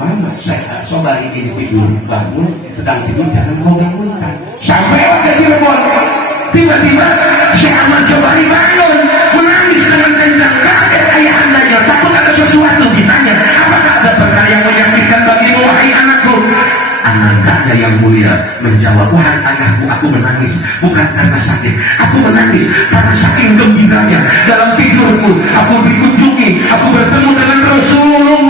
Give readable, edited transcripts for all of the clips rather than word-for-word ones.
Mama saya coba ini tidur bangun, sedang tidur jangan mau bangunkan. Sampai ke Cirebon, tiba-tiba Syekh Ahmad Jobari bangun, menangis dengan kencang, kaget ayah andanya, takut ada sesuatu. Ditanya, apakah ada perkara yang menyakitkan bagimu wahai anakku? Anaknya yang mulia menjawab, wahai ayahku, aku menangis bukan karena sakit, aku menangis karena saking gembiranya. Dalam tidurku aku dikunjungi, aku bertemu dengan Rasulullah.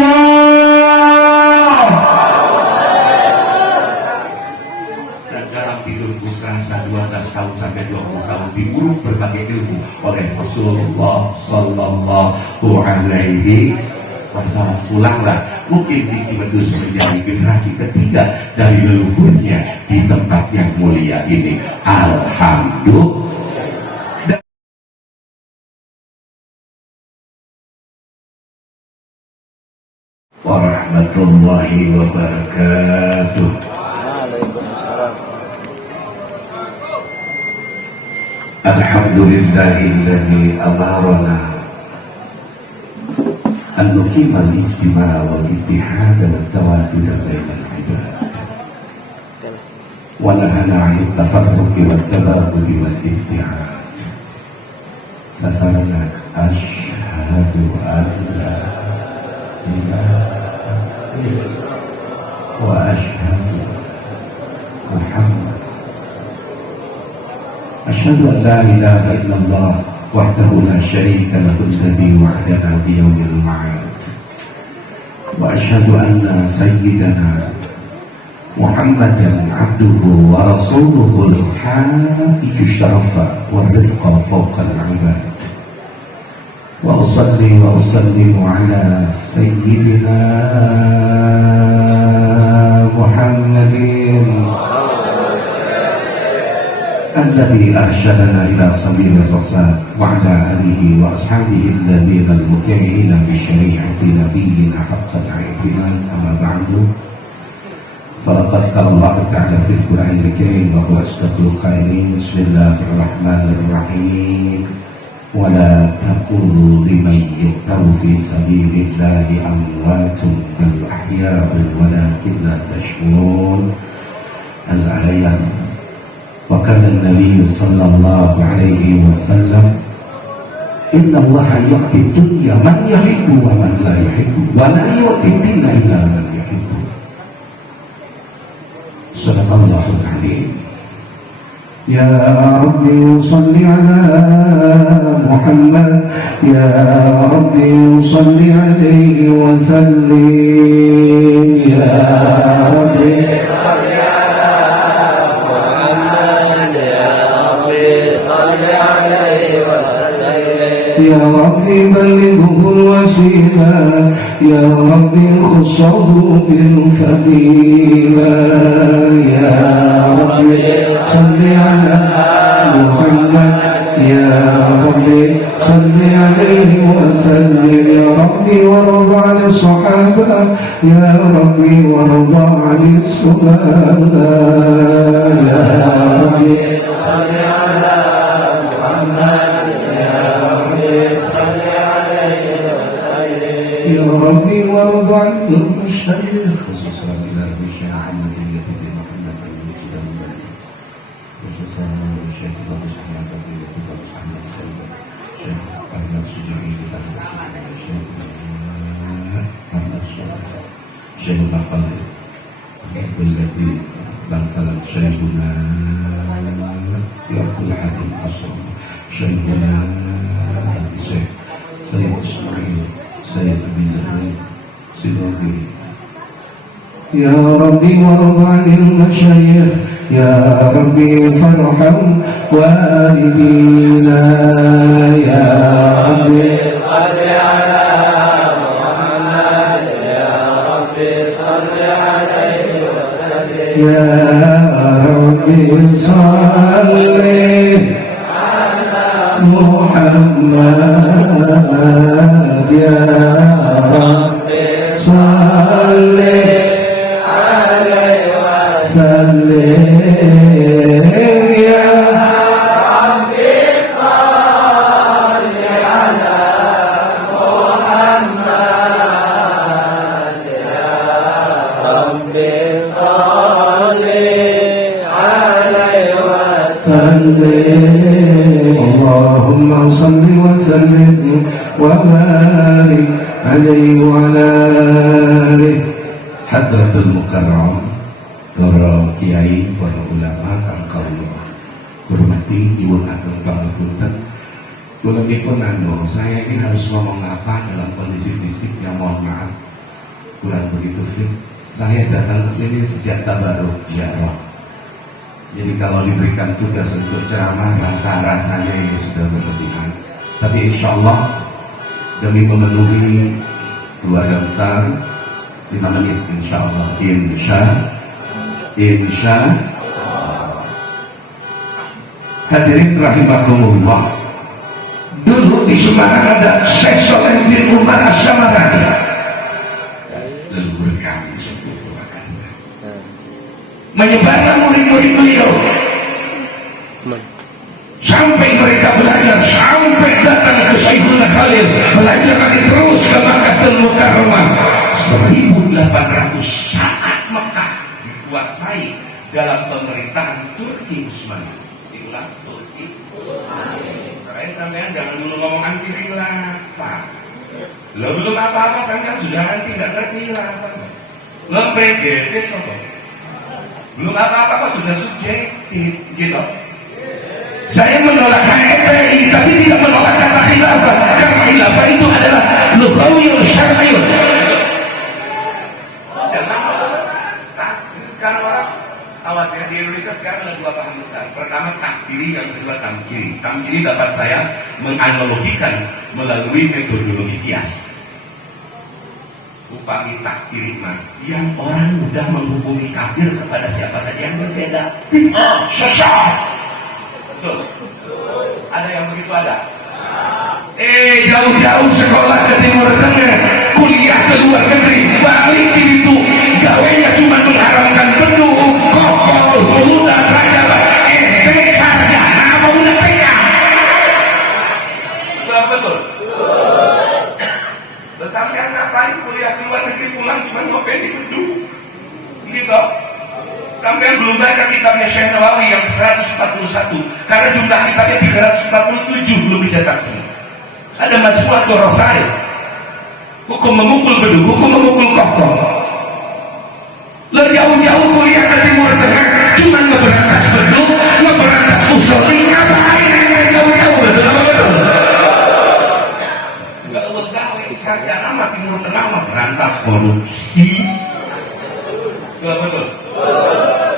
Dan dalam tidurku selasa 12 tahun sampai 20 tahun diurut berbagai ilmu oleh Rasulullah Sallallahu Alaihi Wasallam. Pulanglah, mungkin di Cibedus menjadi generasi ketiga dari leluhurnya di tempat yang mulia ini. Alhamdulillah. Warahmatullahi wabarakatuh. Waalaikumsalam. Alhamdulillahilladzi amarana an nuqima al-ijtima' wal ittihad wa tawadud bainal ibad wa nahana 'anil tafarruq wat tabagud wal ibtihad. Sasarana asyhadu an la ilaha illallah wa asyhadu Muhammad asyhadu an la ilaha illallah وحده لا شريك له الذي وحدنا بيوم المعاد وأشهد أن سيدنا محمدا عبده ورسوله الحائج الشرف والرزق فوق العباد وأصلي وأسلم على سيدنا محمد الذي أرشدنا إلى سبيل الرشاد وعلى آله وأصحابه الذين المطيعين بشريعة نبينا حق الاعتماد. أما بعد، فلقد قال الله تعالى في القرآن الكريم وهو أصدق القائلين: بسم الله الرحمن الرحيم ولا تقولوا لمن يقتل في سبيل الله أموات بل أحياء ولكن لا تشعرون. الآيات. وقال النبي صلى الله عليه وسلم: إن الله يعطي الدنيا من يحب ومن لا يحب ولا يعطي الدين إلا من يحب. صدق الله العظيم. يا ربي صل على محمد، يا ربي صل عليه وسلم، يا ربي صل على محمد، يا ربي صل عليه وسلم، يا ربي بلغه الوسيلة، يا ربي خصه بالفضيلة، يا ربي صل على محمد، يا ربي صل عليه وسلم، يا ربي وارض عن الصحابة، يا ربي وارض عن الصحابة، يا ربي صل على محمد، يا ربي صل عليه وسلم، يا ربي وارض عن المشايخ خصوصا إلى الشيخ محمد الذي محمد المجد خصوصا الشيخ أبو سعيد أبو محمد الشيخ أحمد السجعي الشيخ محمد الشيخ الأقل الذي بطل شيخنا في كل حد أصل شيخنا الشيخ سيد إسماعيل سيد أبي زهير سيدي. يا ربي وارض عن المشايخ، يا ربي فارحم والدينا، يا ربي صل على محمد، يا ربي صل عليه وسلم، يا ربي صل على محمد، يا ربي صل عليه وسلم، يا ربي صل على محمد، يا وسلم وبارك عليه وعلى آله. Hadratul Mukarram, para kiai, para ulama, kang kawula hormati, nyuwun ageng pangapunten. Kula nipun saya ini harus ngomong apa dalam kondisi fisik yang mohon maaf kurang begitu fit. Saya datang ke sini sejak tabaruk ziarah. Jadi kalau diberikan tugas untuk ceramah, rasanya ini sudah berlebihan. Tapi insya Allah demi memenuhi keluarga besar 5 menit insya Allah. Insya hadirin rahimakumullah. Dulu di Semarang ada Syekh Soleh bin Umar As-Samarani, leluhur kami menyebarkan murid-murid beliau sampai mereka belajar, sampai datang ke Sayyidina Khalil, belajar lagi terus ke Makkahul Mukarramah. 1800 saat Mekah dikuasai dalam pemerintahan Turki Utsmani. Itulah Turki Utsmani. Karena sampean jangan dulu ngomong anti khilafah. Lo belum apa-apa sampean sudah anti, nggak ngerti khilafah. Lo PGB coba. Belum apa-apa kok sudah subjektif, gitu. Saya menolak HMI, tapi tidak menolak kata khilafah. Karena khilafah itu adalah lughawiyun syar'iyyun. Sekarang orang awas ya, di Indonesia sekarang ada 2 paham besar. Pertama takdiri, yang kedua tamkiri. Tamkiri dapat saya menganalogikan melalui metodologi kias. Upami takdiri mah yang orang mudah menghukumi kafir kepada siapa saja yang berbeda. Sesat. Betul. Ada yang begitu ada? Jauh-jauh sekolah ke Timur Tengah, kuliah ke luar negeri, balik itu gawenya cuma mengharamkan beduk, kokol, hulutan, raja, sarjana apa udah PK? Betul. Sampai ngapain kuliah ke luar negeri pulang cuma ngopi di beduk, gitu. Sampai belum baca kitabnya Syekh Nawawi yang 141, karena jumlah kitabnya 347 belum dicetak semua. Ada Majmu'atul Rasail, hukum memukul beduk, hukum memukul kokol. Lo jauh-jauh kuliah ke Timur Tengah cuma ngeberantas beduk, ngeberantas usoli, ngapain yang jauh-jauh, betul apa betul? Enggak gawe sarjana mah Timur Tengah mah berantas korupsi, betul.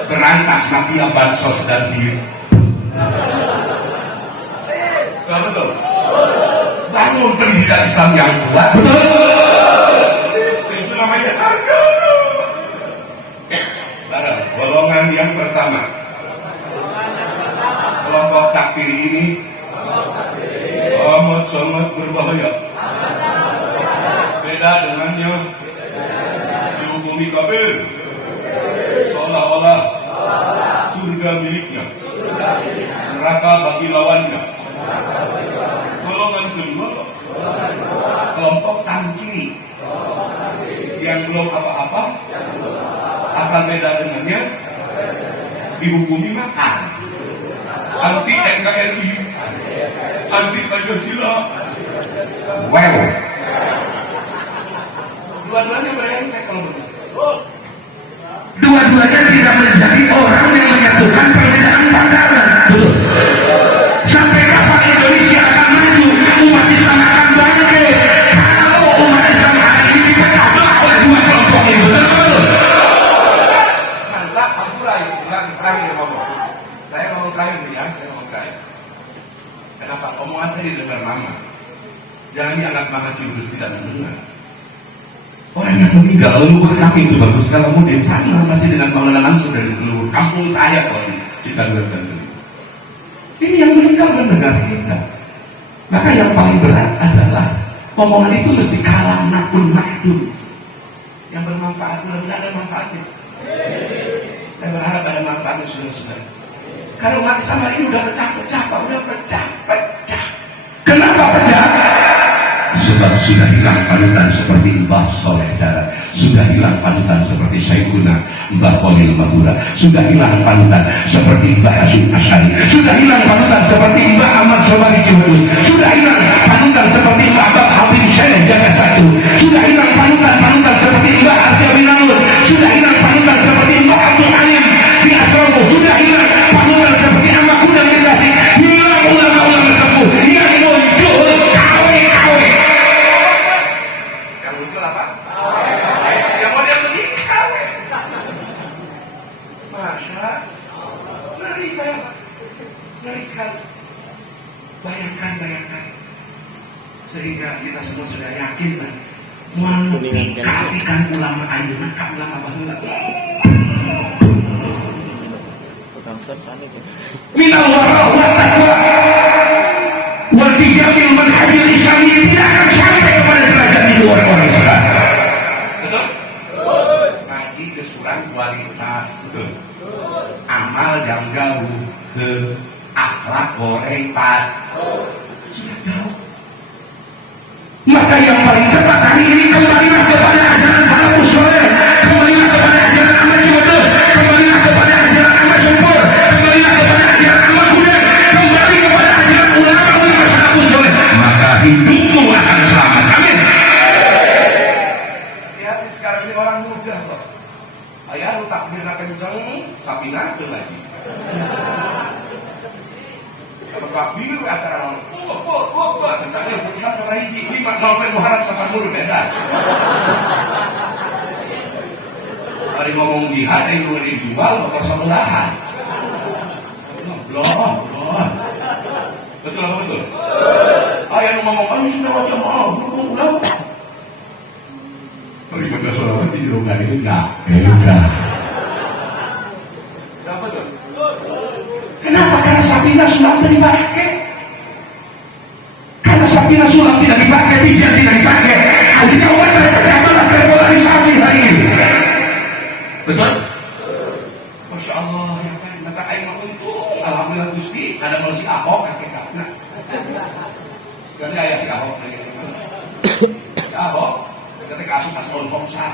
Berantas mafia bansos dan diri, betul. Bangun pendidikan Islam yang kuat, betul. Itu namanya sarjana. Golongan yang pertama, kelompok takfir ini amat sangat berbahaya. Beda dengannya dihukumi kafir, seolah-olah surga miliknya, neraka bagi lawannya. Golongan kedua, kelompok tamkiri yang belum apa-apa, asal beda dengannya dihukumi makan, anti NKRI, anti Pancasila. Wow. Dua-duanya berengsek kalau begitu. Dua-duanya tidak menjadi orang yang menyatukan perbedaan pandangan. Betul. Sampai kapan Indonesia akan maju, umat Islam akan bangkit kalau umat Islam hari ini dipecah belah oleh 2 kelompok ini. Betul. Mantap, aku terakhir ngomong. Saya ngomong terakhir ya, saya ngomong terakhir. Kenapa? Omongan saya didengar mama. Jangan dianggap mama Cibrus tidak mendengar. Orang yang meninggal leluhur kami itu bagus. Kalau kemudian saya masih dengan pengenalan langsung dari leluhur kampung saya kalau kita dengar. Ini yang meninggal mendengar kita. Maka yang paling berat adalah omongan itu mesti kalam nakun mahdum, yang bermanfaat. Mudah-mudahan ada manfaatnya. Saya berharap ada manfaatnya sudah. Karena umat Islam ini udah pecah-pecah, Pak. Udah pecah. Kenapa pecah? Sebab sudah hilang panutan seperti Mbah Soleh Dara, sudah hilang panutan seperti Syekhuna Mbah Khalil Mahura, sudah hilang panutan seperti Mbah Hasyim Asy'ari, sudah hilang panutan seperti Mbah Ahmad Sobari Ciwadus, sudah hilang panutan seperti Mbah Bab Habib Syekh Jaga Satu, sudah hilang panutan seperti Mbah Arja Binanur, sudah hilang panutan seperti Mbah Abdul Alim di Asromo, sudah hilang panutan seperti Ahmad Kudang di Tasik, hilang ulama-ulama sepuh yang muncul KW-KW. Yang muncul apa? Yang model begini KW. Masya ngeri saya, Pak. Ngeri sekali. Bayangkan. Sehingga kita semua sudah yakin, Pak. Mengkapikan ulama ayeuna ka ulama baheula. Tukang set panik. Minal wara' wa taqwa wal tijamil manhajil islami tidak akan sampai kepada derajat itu orang-orang Islam. Betul? Ngaji geus kurang kualitas, betul. Amal yang jauh ke akhlak goreng pat. Sudah jauh. Maka yang paling tepat hari ini kembalilah kepada ajaran salafus saleh, kembalilah kepada ajaran Ahmad Ciwadus, kembalilah kepada ajaran Ahmad Sumpur, kembalilah kepada ajaran Ahmad Hudayr, kembali kepada ajaran ulama-ulama salafus saleh. Maka hidupmu akan selamat. Amin. Lihat sekarang ini orang muda kok. Ayah lu takbirna kenceng, sapina teu lagi. Takbir acara orang. Tentangnya putusan sama hiji, 5 November Muharram sama mulu beda. Hari ngomong jihad yang lu dijual motor sebelahan. Belum. Betul apa betul? Ayah lu ngomong kami sudah macam belum. Hari pada sholat di rumah itu enggak. Betul. Kenapa? Karena Sabina sulam tidak dipakai. Karena Sabina sulam tidak dipakai, bijan tidak dipakai. Akhirnya umat terpecah-belah, terpolarisasi hari ini. Betul? Masya Allah, ya kan? Maka aing untung, alhamdulillah Gusti, ada si Ahok kakek-kakek. Jadi ayah si Ahok. Si Ahok, ketika asuh asal bangsa.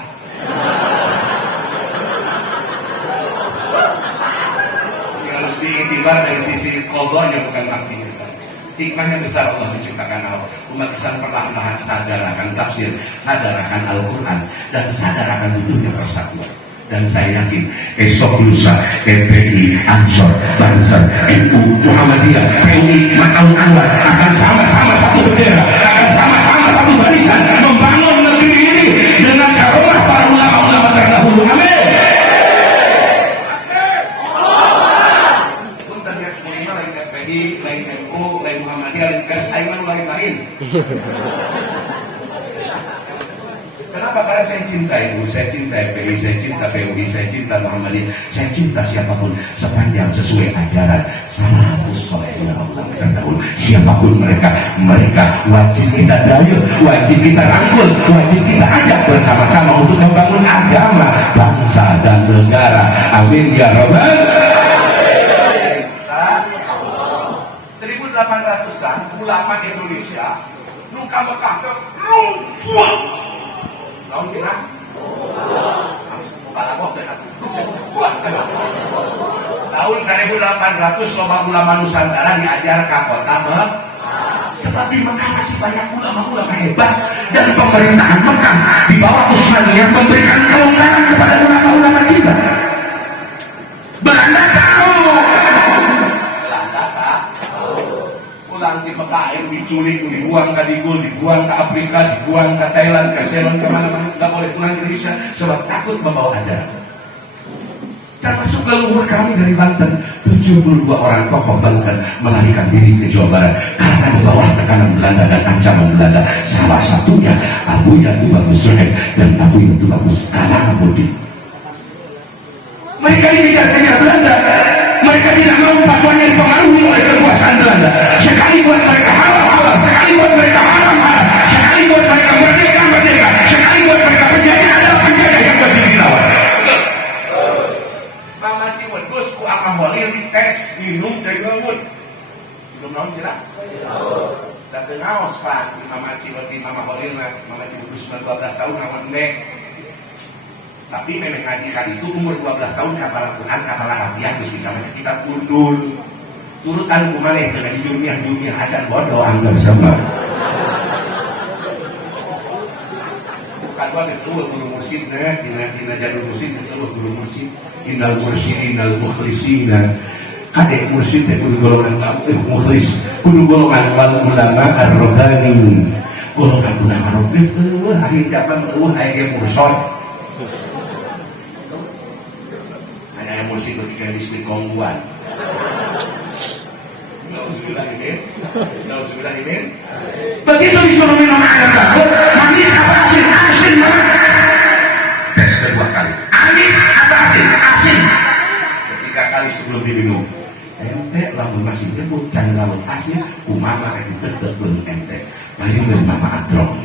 Harus diiktibar dari sisi qadanya bukan takdirnya saja. Hikmahnya besar Allah menciptakan umat Islam perlahan-lahan sadar akan tafsir, sadar akan Al-Quran, dan sadar akan butuhnya persatuan. Dan saya yakin esok lusa FPI, Ansor, Banser, NU, Muhammadiyah, PUI, Mataun Anwar akan sama-sama satu bendera, akan sama-sama satu barisan membangun negeri ini dengan karomah para ulama-ulama terdahulu. Amin. Lain NU, lain Muhammadiyah, lain Pers, lain. Kenapa? Karena saya cinta itu, saya cinta FPI, saya cinta PUI, saya cinta Muhammadiyah, saya cinta siapapun sepanjang sesuai ajaran salafus saleh terdahulu. Siapapun mereka wajib kita daya, wajib kita rangkul, wajib kita ajak bersama-sama untuk membangun agama, bangsa dan negara. Amin ya rabbal. 1800-an ulama Indonesia luka Mekah lumpuh. Tahun kira? Tahun 1800 loba ulama Nusantara diajar ke kota Mekah. Sebab di Mekah masih banyak ulama-ulama hebat dan pemerintahan Mekah di bawah Utsmaniyah memberikan kelonggaran kepada ulama-ulama kita. Belanda tahu. Pulang di Mekah yang diculik, dibuang ke Digul, dibuang ke Afrika, dibuang ke Thailand, ke Ceylon, kemana-mana, nggak boleh pulang ke Indonesia sebab takut membawa ajaran. Termasuk leluhur kami dari Banten, 72 orang tokoh Banten melarikan diri ke Jawa Barat karena di bawah tekanan Belanda dan ancaman Belanda. Salah satunya Abuya Tubagus Suhaib dan Abuya Tubagus Kalangabudi. Mereka dikejar-kejar Belanda. Mereka tidak mau fatwanya dipengaruhi oleh kekuasaan Belanda. Sekali buat mereka halal, sekali buat mereka haram, sekali buat mereka merdeka, sekali buat mereka penjajah adalah penjajah yang wajib dilawan. Mama Ciwadus ku Amah Walil dites minum cengewut. Belum naon cerah? Dan kenaos Pak Mama Ciwadus Mama Walil Abdi memang ngaji kali itu umur 12 tahun kapalan Quran, kapalan Abdiah terus bisa baca kitab kudul. Turutan kumaneh dengan di dunia acan bodoh anggar sama. Bukan gua seluruh guru mursyidnya, dina jadul mursyid seluruh guru mursyid, innal mursyidinal mukhlisina. Kadek mursyid teh kudu golongan mukhlis, kudu golongan wal ulama ar-rabbani. Golongan ulama ar-rabbani hari kapan aya mursyid. Hanya mursyid ketika di kongguan. Begitu disuruh minum air baru, manis apa asin? Asin banget. Tes kedua kali. Manis apa asin? Asin. Ketiga kali sebelum diminum. Ente lamun masih nyebut can laut asin, umama itu tetep belum ente. Bagi mama adrong.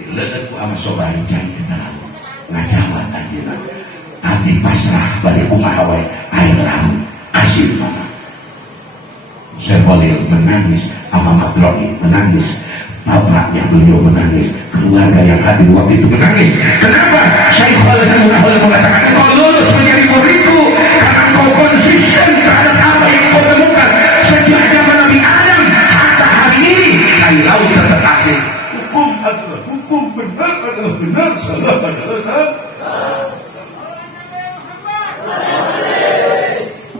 Dileget ku ama sobari can kita laut. Ngajawat aja. Abdi pasrah bari umaha wae air laut asin mama. Saya boleh menangis, Ama Matroni menangis, bapaknya beliau menangis, keluarga yang hadir waktu itu menangis. Kenapa? Saya mengatakan engkau lulus menjadi muridku karena engkau konsisten terhadap apa yang engkau temukan sejak zaman Nabi Adam sampai hari ini. Saya laut tetap asin. Hukum adalah hukum, benar adalah benar, salah adalah salah.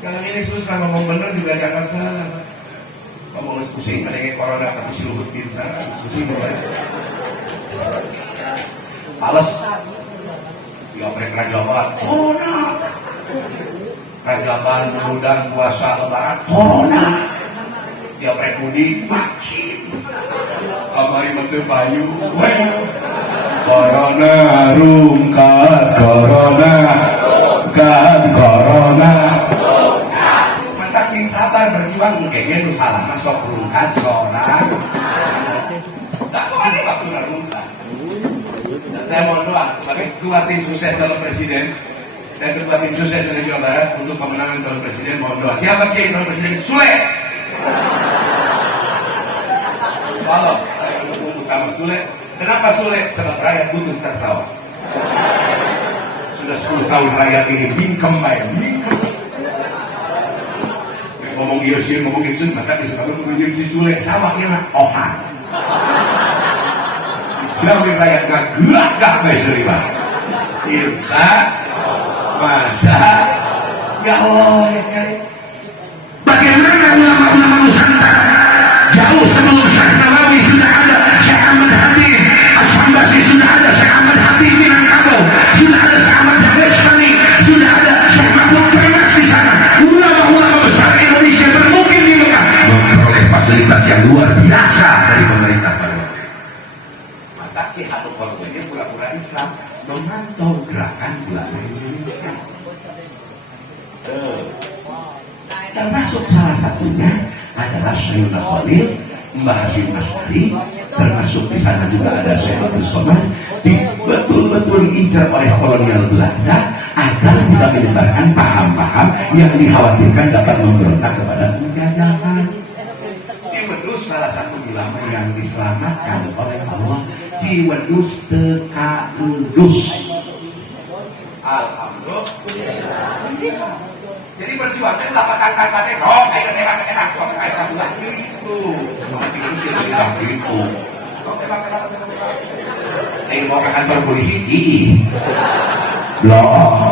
Kalau ini susah ngomong benar juga jangan salah. Ngomong pusing, ada yang corona tapi siluhut bisa pusing boleh. Males. Dioprek rajaban, corona. Rajaban bulan puasa lebaran, corona. Dioprek mudik, vaksin. Kamari menteri bayu, corona rungkat, corona, corona. Sing sabar berjuang kayaknya itu salah masuk rungkat sholat tak kembali waktu rungkat. Dan saya mohon doa sebagai ketua tim sukses calon presiden, saya ketua tim sukses dari Jawa Barat untuk pemenangan calon presiden. Mohon doa siapa kiai calon presiden? Sule. Kalau saya untuk utama Sule. Kenapa Sule? Sebab rakyat butuh tas tawa. Sudah 10 tahun rakyat ini bingkem baik, bingkem. Ngomong Yosin, ngomong Yosin, maka disebabkan menunjuk si Sule sawahnya ohan. Sampai rakyat gak gerak gak baik seribat. Irsa, masa, ya Allah. Bagaimana ulama-ulama Nusantara jauh sebelum Syekh Nawawi sudah ada, Syekh Ahmad Habib Al-Sambasi sudah ada, Syekh Ahmad Habib Minangkabau sudah ada, Syekh Ahmad Habib sudah ada, Syekh Mahmud Premas di sana. Ulama-ulama besar Indonesia bermukim di Mekah memperoleh fasilitas yang luar biasa dari pemerintah pada waktu itu. Maka si Habib Korbannya pura-pura Islam memantau gerakan ulama Indonesia. Termasuk salah satunya adalah Sayyidina Khalil, Mbah Hashim Asy'ari, termasuk di sana juga ada Syekh Abdul Somad, betul-betul diincar oleh kolonial Belanda agar tidak menyebarkan paham-paham yang dikhawatirkan dapat memberontak kepada penjajahan. Ciwedus salah satu ulama yang diselamatkan oleh Allah. Ciwedus teka endus. Alhamdulillah. Jadi berjuangkan dapat angkat-angkatnya, enak, kayak buah itu. Macam itu sih bilang gitu. Ini mau ke kantor polisi, belum.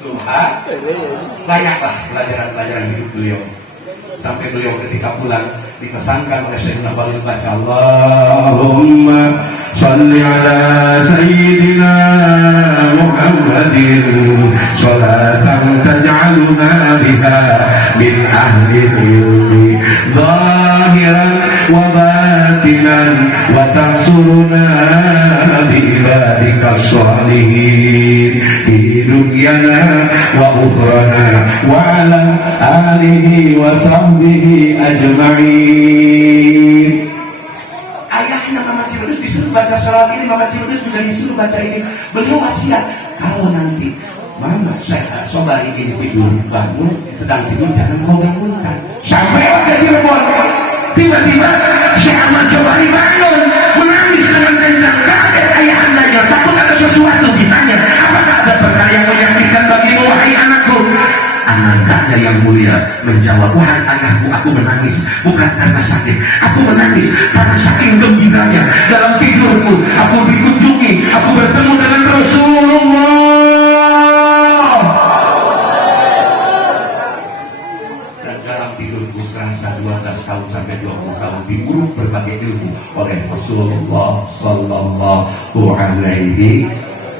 Tuhan, banyaklah pelajaran-pelajaran hidup beliau. Sampai beliau ketika pulang dipesankan oleh Sayyidina Khalil baca Allahumma salli ala Sayyidina Muhammadin salatan taj'aluna biha min ahli ilmi zahiran wa batinan wa tansuruna bi ibadika shalihin fi dunyana wa ukhrana wa ala alihi wa sahbihi ajma'in. Ayahnya Mama Ciledus disuruh baca salat ini, Mama Ciledus juga disuruh baca ini. Beliau wasiat, kalau nanti Mama saya sobari ini tidur bangun, sedang tidur jangan kau bangunkan. Sampai waktu Cirebon, tiba-tiba Syekh Ahmad Sobari bangun, menangis. dengan kencang, kaget ayah andanya, takut ada sesuatu. Ditanya, apakah ada perkara yang menyakitkan bagimu wahai anakku? Anaknya yang mulia menjawab, wahai anakku, aku menangis bukan karena sakit, aku menangis karena saking gembiranya. Dalam tidurku aku dikunjungi, aku bertemu dengan Rasulullah. Dan dalam tidurku serasa 12 tahun sampai 20 tahun diurut berbagai ilmu oleh Rasulullah Sallallahu Alaihi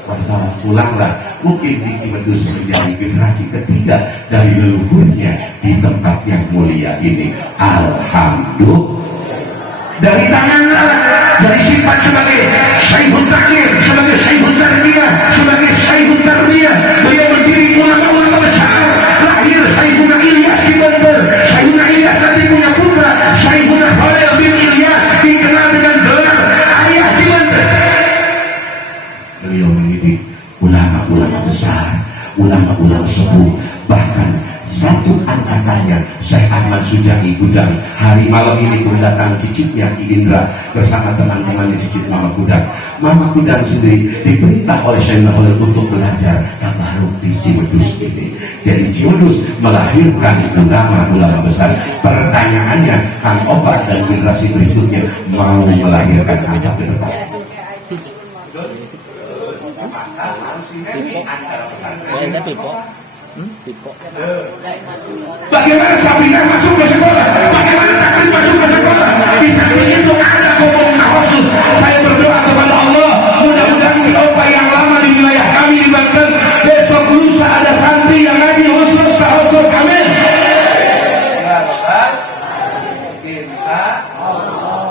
Wasallam. Pulanglah, mungkin di Cimendus menjadi generasi ketiga dari leluhurnya di tempat yang mulia ini. Alhamdulillah. Dari tanganlah, dari sifat sebagai Syekhul Taklir, sebagai Syekhul Tarbiyah, sebagai Syekhul Tarbiyah, beliau menjadi ulama-ulama besar. Lahir Syekhuna Ilyas di Banten. Syekhuna Ilyas nanti punya putra Syekhuna Khalil bin Ilyas, dikenal dengan gelar Ayah di Banten. Beliau mendidik ulama-ulama besar, ulama-ulama sepuh, bahkan satu angkatannya Syekh Ahmad Sujani Gudang. Hari malam ini pun datang cicitnya Ki Indra bersama teman-temannya cicit Mama Gudang. Mama Gudang sendiri diperintah oleh Syekh Nahul untuk belajar tabaruk di Cimendus ini. Jadi Cimendus melahirkan ulama-ulama besar. Pertanyaannya, Kang Obat dan generasi berikutnya mau melahirkan apa ke depan? Pipo. Pipo. Bagaimana Sabrina masuk ke sekolah? Bagaimana Takdir masuk ke sekolah? Di samping itu ada komun khusus. Saya berdoa kepada Allah, mudah-mudahan di Opa yang lama di wilayah kami di Banten, besok lusa ada santri yang ngaji khusus. Amin. Ya Bapak, kita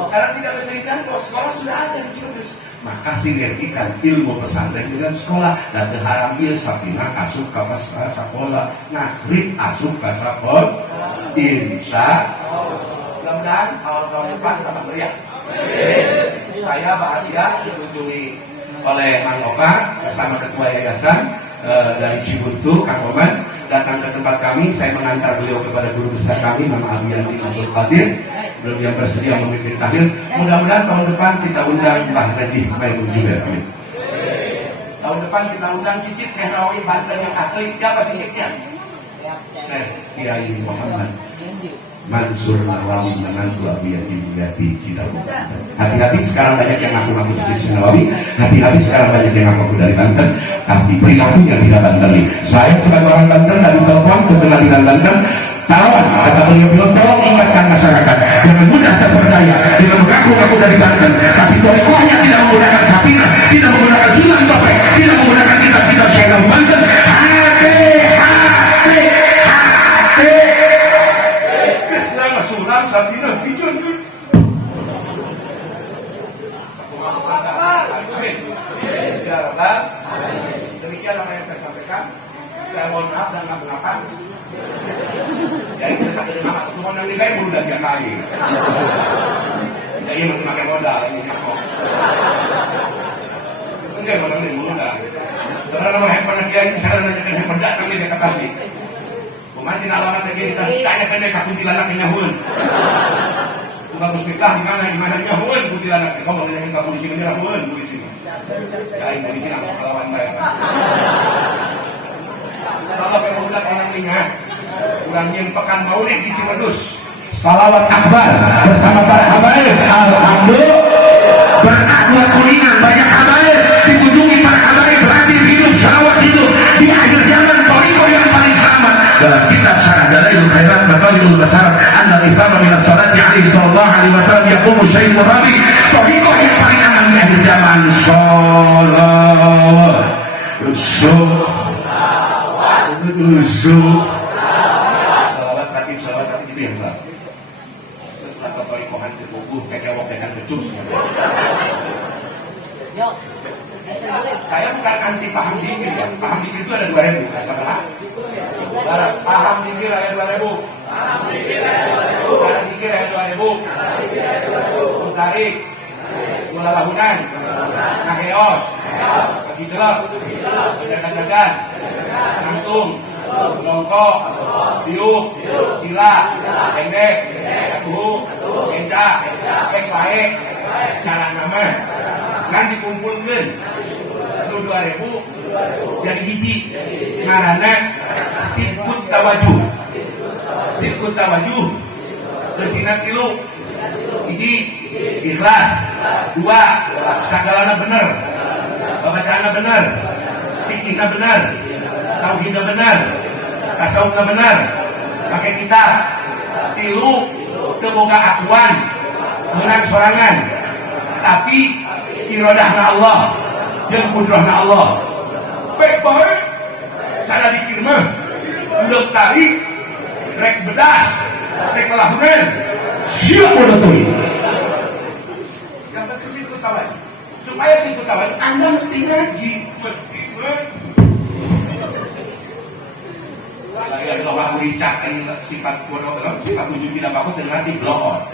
karena tidak bisa ikan, kalau sekolah sudah ada di Cimendus. Maka sinergikan ilmu pesantren dengan sekolah. Dan haram dia Sabrina asup ke sekolah, Nasrid asup ke sekolah. Insya mudah-mudahan tahun depan sama meriah. Saya bahagia dikunjungi oleh Mang Oka bersama Ketua Yayasan dari Cibuntu, Kang Oman, datang ke tempat kami. Saya mengantar beliau kepada guru besar kami, Mama Aliyati Abdul Qadir. Beliau yang bersedia memimpin tahlil. Mudah-mudahan tahun depan kita undang Mbah Najib Maimun juga. Amin. Tahun depan kita undang cicit Syekh Nawawi Banten yang asli. Siapa cicitnya? Syekh Kiai Muhammad Mansur Nawawi menantu Abiyati Bugati Cidahu. Hati-hati sekarang banyak yang ngaku-ngaku cicit Nawawi. Hati-hati sekarang banyak yang ngaku dari Banten, tapi perilakunya tidak Banteni. Saya sebagai orang Banten dari telepon ke pengadilan Banten. Tawan, kata beliau, tolong ingatkan masyarakat, jangan mudah terpercaya dengan mengaku-ngaku dari Banten, tapi torekohnya tidak menggunakan sapina, tidak menggunakan sunan topeng, tidak menggunakan kitab-kitab Syekh Banten. Hati. Nama sunan sapina, bijun. Demikian apa yang saya sampaikan. Saya mohon maaf dan maaf. Jadi saya sakit maaf, semua yang nilai baru udah tiap kali. Jadi masih pakai modal ini kok. Enggak modal ini modal. Karena nama handphone dia ini saya nanyakan handphone datang dia kata sih. Pemancing alamat lagi kita tanya kan dia kuntilanak nyahun. Bukan musbikah di mana nyahun kuntilanak. Kau mau nanyain ke polisi ini nyahun polisi. Ya ini polisi langsung lawan saya. Kalau pemuda orang ingat, kurang pekan maulid di Cimendus. Salawat akbar bersama para habaib. Alhamdulillah. Berakhlak kuningan banyak habaib. Dikunjungi para habaib, rajin hidup, salawat hidup. Di akhir zaman toriko yang paling selamat. Dalam kitab Syarah Dalailul Khairat Matalibul Basyarat Anna Ifama minas salati alaihi sallallahu alaihi wasallam yaqumu syai'un rabi. Toriko yang paling aman di akhir zaman. Salawat salawat kaki itu yang salah. Terus atau torikohan ke tubuh kekewok dengan becus. Saya bukan anti paham dikir ya. Paham dikir itu ada 2.000 kan salah. Paham dikir ada 2.000. Paham dikir ada 2.000. Tarik gula bangunan, nakeos, kaki jelek, jagan-jagan, langsung, longkok, biuk, sila, pendek, tuhu, kencak, baik, cara nama, kan dikumpulkan nu 2000 jadi hiji ngaranna sikut tawajuh bersina 3 hiji ikhlas 2 sagalana bener bacaanna bener fikihna bener tauhidna bener tasawufna bener pakai kitab 3 teu boga akuan menang sorangan tapi iradahna Allah jeung kudrahna Allah baik-baik cara dikir mah udah tarik rek bedas rek lahunan siap udah tuh yang penting itu kawan supaya situ kawan Anda mesti ngaji Layan kalau ricak sifat bodoh sifat wujud tidak bagus dengan di blok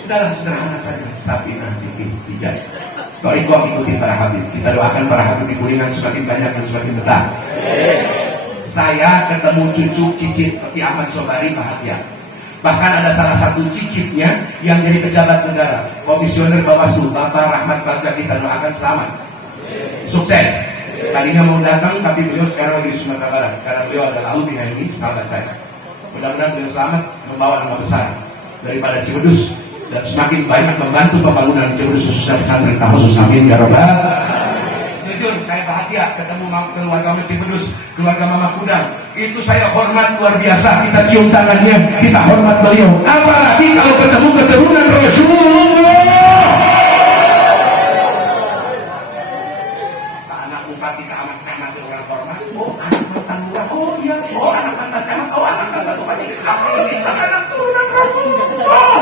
Sudahlah sederhana saja Sabina dijadi Toriko ikuti para habib. Kita doakan para habib di Kuningan semakin banyak dan semakin betah. Saya ketemu cucu cicit seperti Ahmad Sobari bahagia. Bahkan ada salah satu cicitnya yang jadi pejabat negara, komisioner Bawaslu, Bapak Rahmat Bagja, kita doakan selamat, sukses. Tadinya mau datang, tapi beliau sekarang lagi di Sumatera Barat karena beliau adalah alumni ini, sahabat saya. Mudah-mudahan beliau selamat membawa nama besar daripada Cibedus dan semakin banyak membantu pembangunan Cibedus khususnya pesantren khusus amin ya rabbal. Jujur saya bahagia ketemu keluarga Cibedus, keluarga Mama Kudang. Itu saya hormat luar biasa. Kita cium tangannya, kita hormat beliau. Apalagi kalau ketemu keturunan Rasulullah. Anak bupati ke anak camat orang hormat. Oh anak mantan lurah. Oh iya. Oh anak mantan camat. Oh anak mantan bupati. Apalagi anak turunan Rasulullah.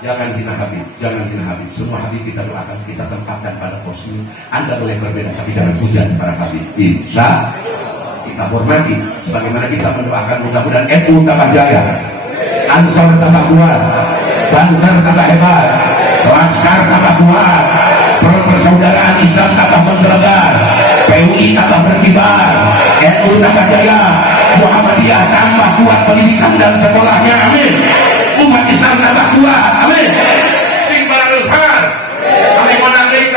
Jangan hina Habib, jangan hina Habib. Semua Habib kita doakan, kita tempatkan pada posisi. Anda boleh berbeda, tapi jangan hujan para Habib. Insya kita hormati, sebagaimana kita mendoakan mudah-mudahan NU tambah jaya, Ansor tambah kuat, Banser tambah hebat, Laskar tambah kuat, persaudaraan Islam tambah menggelegar, PUI tambah berkibar, NU tambah jaya, Muhammadiyah tambah kuat pendidikan dan sekolahnya. Amin. Umat Islam tambah kuat. Amin. Sing bareng har. Kami menang dari